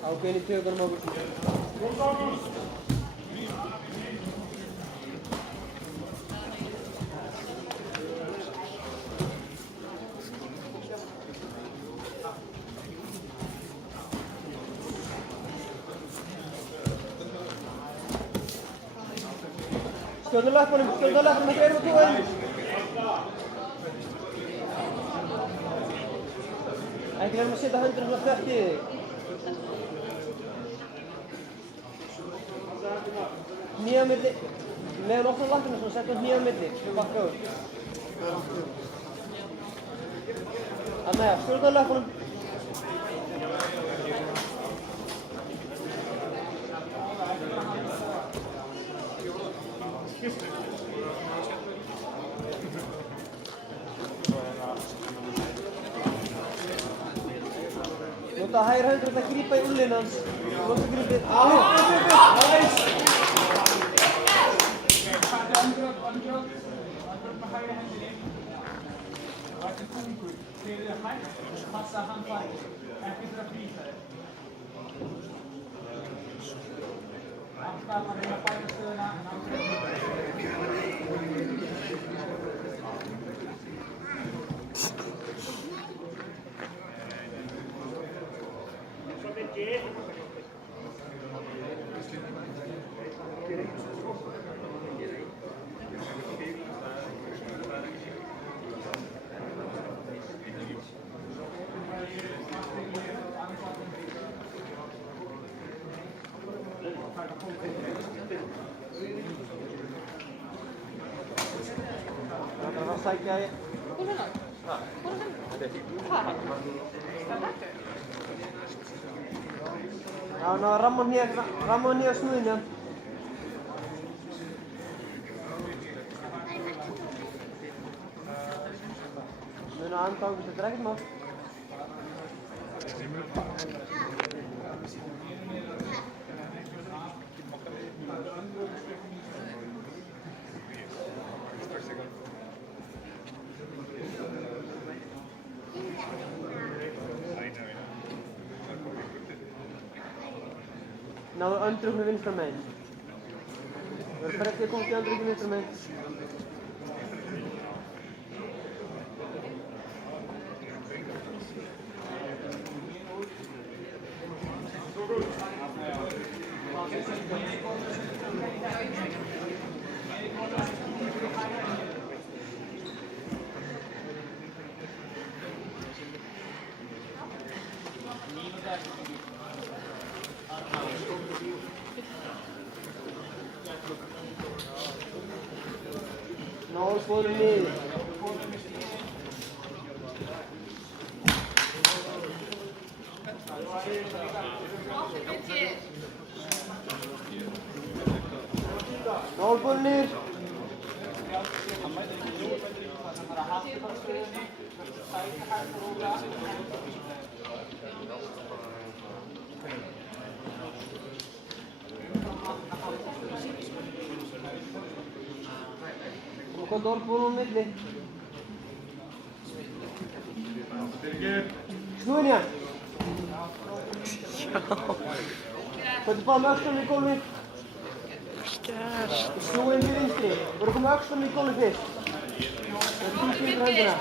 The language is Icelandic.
Ákveðin í tökunum okkur. Skjóta löppunum, ekki erum að tóa inn. Ekki verðum að setja höndurinn svona þvert í þig. Hné á milli. Meðan opna lappirna svona, setja hné á milli. Bakka upp. Þarna já, skjóta löppunum. Nota hægri hönd til að grípa í ullinn hans. Nota grípið. Upp. Nice! Andröð með hægri hendinni. Rættu pungur. Þegar þið hægt, passa handfæri. Ekki fyrir að flýta þér. Alltaf að reyna að bæta stöðuna en aldrei að flýta þér. Það var að sækja í. Hvor er það? Hvor er það? Hvað? Já, ná að ramma hann hér á snúðinu. Muna að anda ákveðst, þetta ekkert mál. Náðu öndruknu vinstra megin. Það er frekkið að komast í öndruknu vinstra megin. Náðu fórum niður. Náðu fórum niður. Hvað dórfórum á milli? Snúinn hérna. Hvað bara með öxlunum í gólfið? Snúinn til vinstri. Voru komið öxlunum í gólfið fyrst. Það er 10 fyrir höndina.